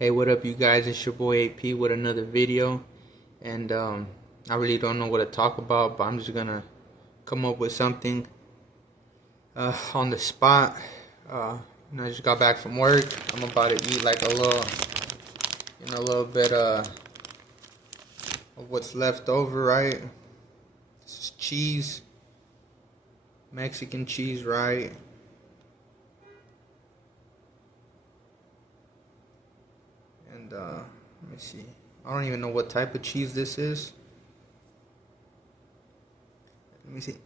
Hey, what up, you guys? It's your boy AP with another video, and I really don't know what to talk about, but I'm just gonna come up with something on the spot. I just got back from work. I'm about to eat like a little bit of what's left over, right? This is cheese, Mexican cheese, right? And let me see. I don't even know what type of cheese this is. Let me see.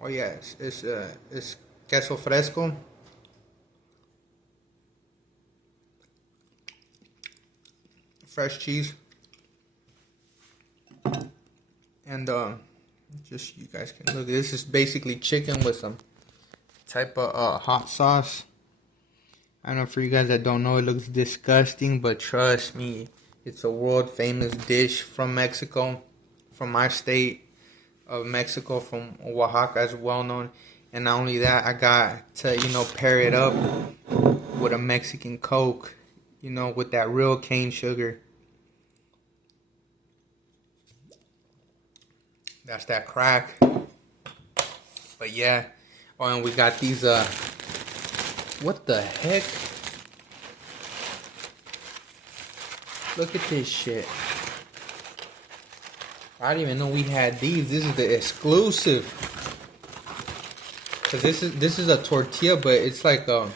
Oh yeah, it's queso fresco. Fresh cheese. And just you guys can look. This is basically chicken with some type of hot sauce. I know for you guys that don't know, it looks disgusting, but trust me, it's a world famous dish from Mexico, from my state of Mexico, from Oaxaca, as well known. And not only that, I got to pair it up with a Mexican Coke, with that real cane sugar. That's that crack. But yeah. Oh, and we got these what the heck? Look at this shit. I didn't even know we had these. This is the exclusive. Cause this is a tortilla, but it's like they're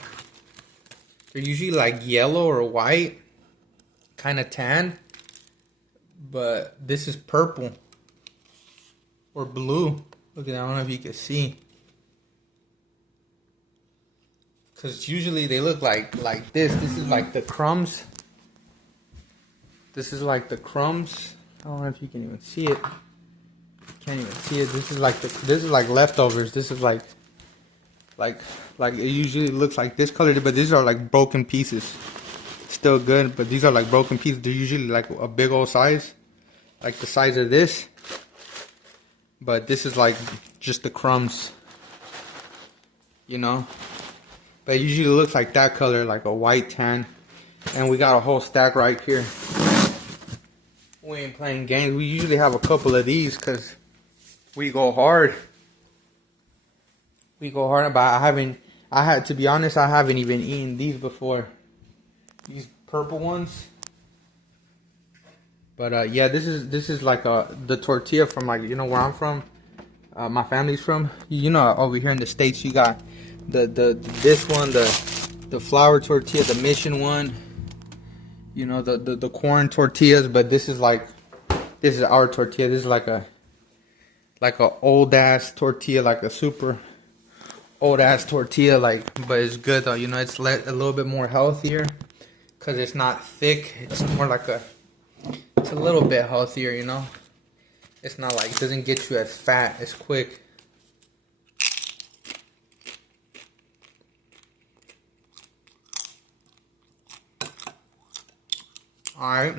usually like yellow or white, kind of tan. But this is purple or blue. Look at that. I don't know if you can see. Cause usually they look like this. This is like the crumbs. This is like the crumbs. I don't know if you can even see it. Can't even see it. This is like leftovers. This is like it usually looks like this color, but these are like broken pieces. Still good, but these are like broken pieces. They're usually like a big old size, like the size of this. But this is like just the crumbs, But it usually looks like that color, like a white tan. And we got a whole stack right here. We ain't playing games. We usually have a couple of these because we go hard. We go hard, but to be honest, I haven't even eaten these before. These purple ones. But yeah, this is like the tortilla from like where I'm from. My family's from. Over here in the States, you got this one, the flour tortilla, the mission one. The corn tortillas, but this is our tortilla. This is like a old ass tortilla, like a super old ass tortilla, but it's good though. It's a little bit more healthier because it's not thick. It's more like it's a little bit healthier. It's not like, it doesn't get you as fat as quick. Alright,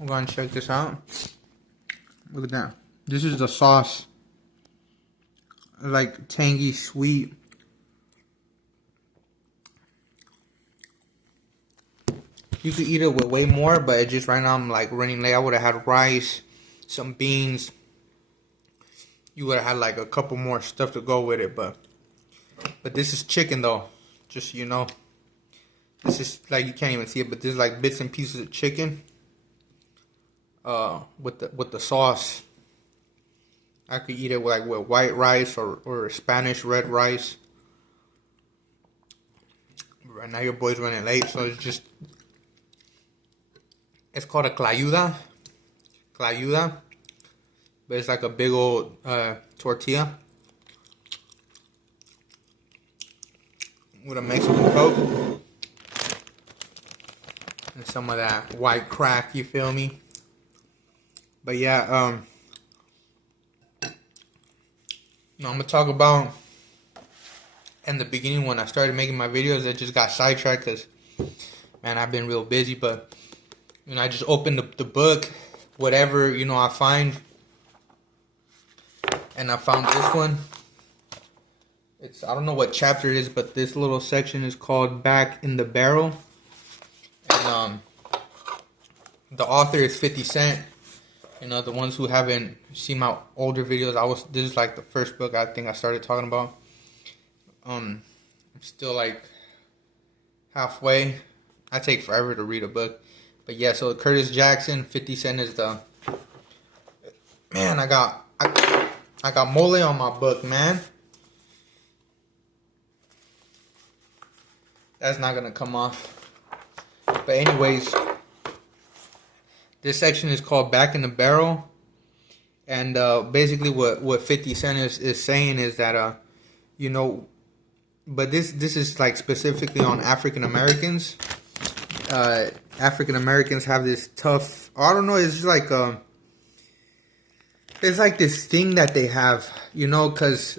I'm gonna check this out. Look at that. This is the sauce. Like tangy, sweet. You could eat it with way more, but it just right now I'm like running late. I would have had rice, some beans. You would have had like a couple more stuff to go with it, but this is chicken though. Just this is like, you can't even see it, but this is like bits and pieces of chicken. With the sauce. I could eat it with white rice or Spanish red rice. Right now your boy's running late, so it's called a clayuda. Clayuda. But it's like a big old tortilla with a Mexican Coke and some of that white crack, you feel me? But yeah, I'm gonna talk about in the beginning when I started making my videos. I just got sidetracked because, man, I've been real busy. But I just opened the book, whatever I find, and I found this one. It's, I don't know what chapter it is, but this little section is called Back in the Barrel. And the author is 50 Cent. You know, the ones who haven't seen my older videos, this is like the first book I think I started talking about. I'm still like halfway. I take forever to read a book. But yeah, so Curtis Jackson, 50 Cent is the man. I got mole on my book, man. That's not gonna come off. But anyways, this section is called Back in the Barrel. And basically what 50 Cent is saying is that, you know, but this is like specifically on African Americans. African Americans have this tough, I don't know, it's just like, it's like this thing that they have, you know, because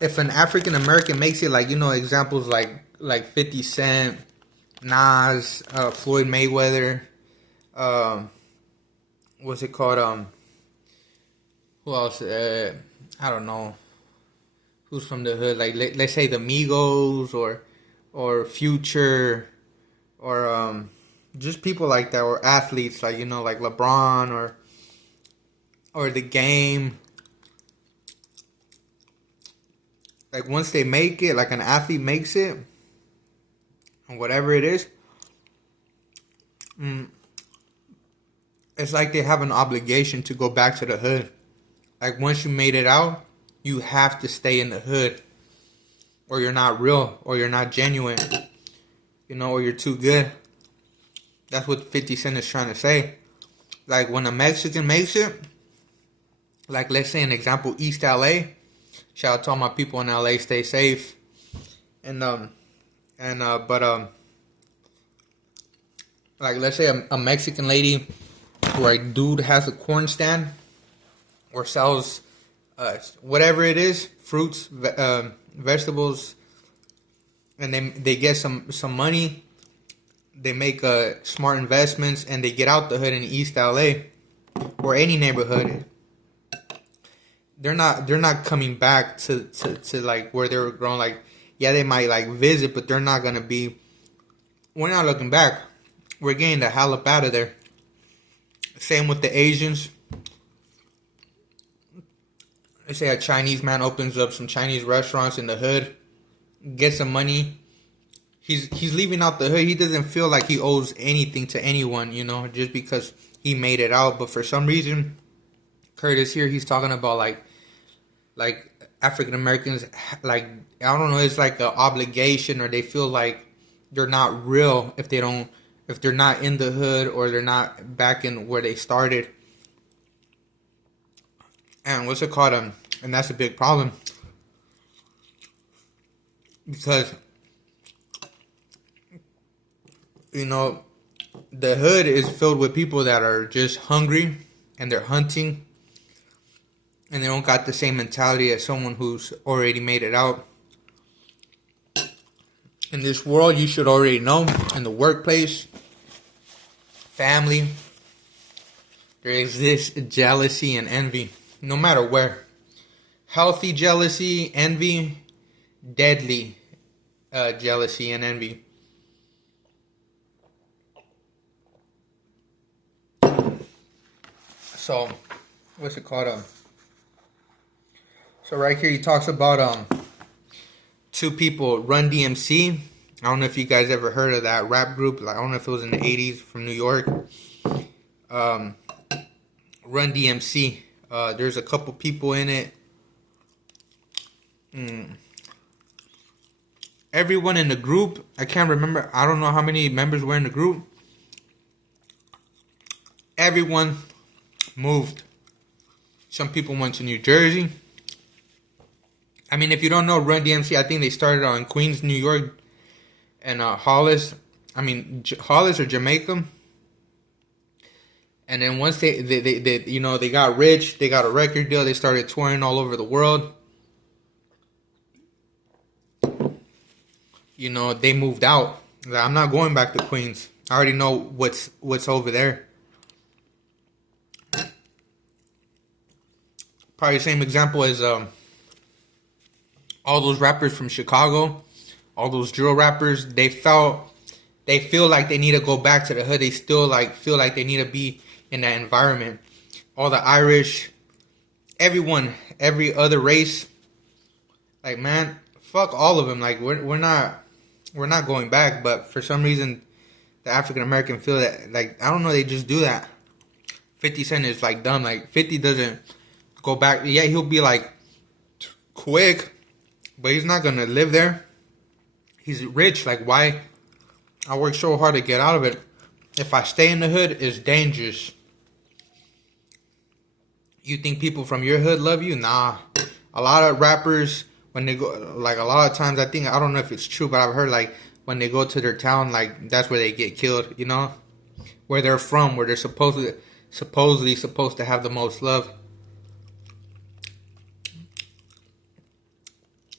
if an African American makes it, like, you know, examples like 50 Cent, Nas, Floyd Mayweather, what's it called? Who else? I don't know. Who's from the hood? Like let's say the Migos or Future, or just people like that, or athletes like, you know, like LeBron or the Game. Like once they make it, like an athlete makes it, whatever it is, it's like they have an obligation to go back to the hood. Like once you made it out, you have to stay in the hood, or you're not real, or you're not genuine, you know, or you're too good. That's what 50 Cent is trying to say. Like when a Mexican makes it, like let's say an example, East LA. Shout out to all my people in LA, stay safe. But like let's say a Mexican lady or a dude has a corn stand or sells whatever it is, fruits, vegetables, and they get some money. They make smart investments and they get out the hood in East LA or any neighborhood. They're not coming back to like where they were growing. Like, yeah, they might like visit, but they're not gonna be. We're not looking back. We're getting the hell up out of there. Same with the Asians. Let's say a Chinese man opens up some Chinese restaurants in the hood, gets some money. He's leaving out the hood. He doesn't feel like he owes anything to anyone, you know, just because he made it out. But for some reason, Curtis here, he's talking about like African Americans, like, I don't know, it's like an obligation, or they feel like they're not real if they're not in the hood, or they're not back in where they started. And what's it called? And that's a big problem, because, you know, the hood is filled with people that are just hungry and they're hunting, and they don't got the same mentality as someone who's already made it out. In this world, you should already know, in the workplace, family, there exists jealousy and envy, no matter where. Healthy jealousy, envy, deadly jealousy and envy. So, what's it called? So right here he talks about two people, Run DMC. I don't know if you guys ever heard of that rap group. Like, I don't know if it was in the 80s from New York. Run DMC. There's a couple people in it. Everyone in the group, I can't remember. I don't know how many members were in the group. Everyone moved. Some people went to New Jersey. I mean, if you don't know Run DMC, I think they started in Queens, New York, and Hollis. I mean, Hollis or Jamaica. And then once they you know, they got rich, they got a record deal, they started touring all over the world. You know, they moved out. Like, I'm not going back to Queens. I already know what's over there. Probably the same example as all those rappers from Chicago, all those drill rappers, they feel like they need to go back to the hood. They still like feel like they need to be in that environment. All the Irish, everyone, every other race, like, man, fuck all of them. Like, we're not going back. But for some reason, the African American feel that, like, I don't know, they just do that. 50 Cent is like dumb. Like, 50 doesn't go back. Yeah, he'll be like quick, but he's not gonna live there. He's rich. Like, why? I work so hard to get out of it. If I stay in the hood, it's dangerous. You think people from your hood love you? Nah. A lot of rappers, when they go, like, a lot of times, I don't know if it's true, but I've heard, like, when they go to their town, like, that's where they get killed, you know? Where they're from, where they're supposedly supposed to have the most love.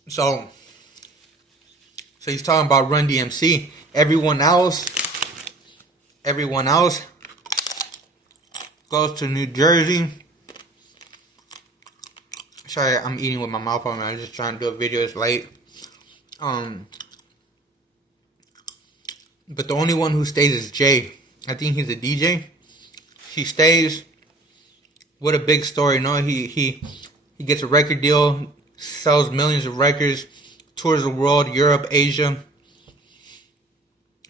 So he's talking about Run DMC. Everyone else goes to New Jersey. Sorry, I'm eating with my mouth open. I'm just trying to do a video. It's late. But the only one who stays is Jay. I think he's a DJ. He stays. What a big story. No, he gets a record deal, sells millions of records, tours the world, Europe, Asia.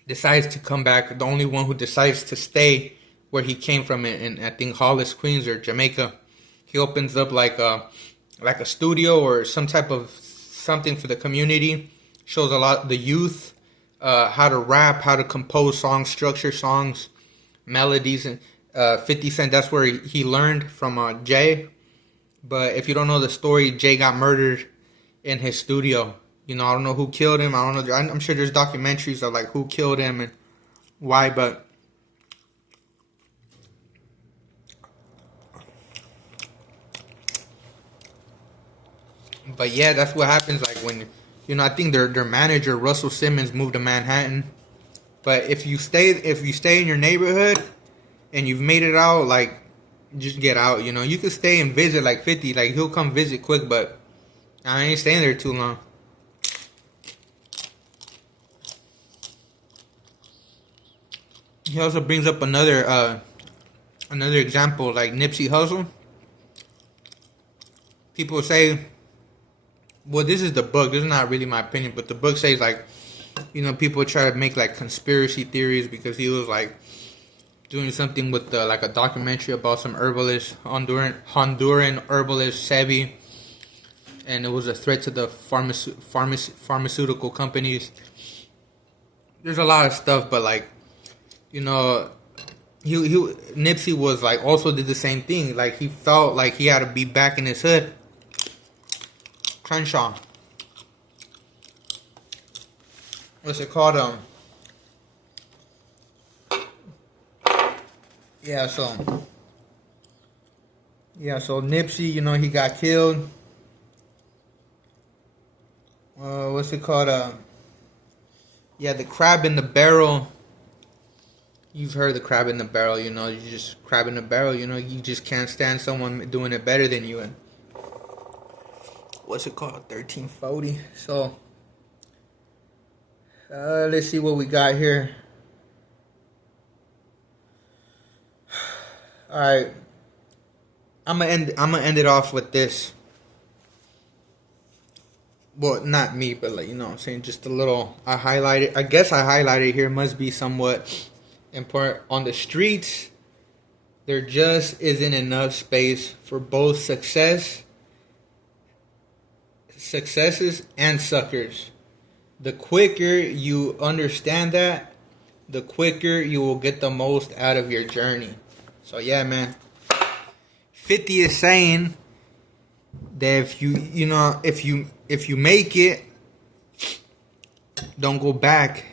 Decides to come back. The only one who decides to stay where he came from in I think Hollis, Queens, or Jamaica. He opens up like a studio or some type of something for the community. Shows a lot the youth how to rap, how to compose songs, structure songs, melodies. And 50 Cent, that's where he learned from Jay. But if you don't know the story, Jay got murdered in his studio. You know, I don't know who killed him. I don't know. I'm sure there's documentaries of like who killed him and why, but yeah, that's what happens. Like when, you know, I think their manager Russell Simmons moved to Manhattan. But if you stay in your neighborhood and you've made it out, like, just get out. You know, you can stay and visit like 50. Like, he'll come visit quick, but I ain't staying there too long. He also brings up another example, like Nipsey Hussle. People say, well, this is the book. This is not really my opinion, but the book says, like, you know, people try to make like conspiracy theories because he was like doing something with like a documentary about some herbalist, Honduran herbalist Sebi, and it was a threat to the pharmaceutical companies. There's a lot of stuff, but like, you know, Nipsey was like also did the same thing. Like, he felt like he had to be back in his hood. Crenshaw. What's it called? Yeah, so Nipsey, you know, he got killed. What's it called? Yeah, the crab in the barrel. You've heard the crab in the barrel, you know, you just crab in the barrel, you know, you just can't stand someone doing it better than you. And what's it called? 1340. So, let's see what we got here. All right, I'm gonna end it off with this. Well, not me, but like, you know what I'm saying, just a little. I guess I highlighted here. Must be somewhat important. On the streets, there just isn't enough space for both successes and suckers. The quicker you understand that, the quicker you will get the most out of your journey. So yeah, man. 50 is saying that if you make it, don't go back.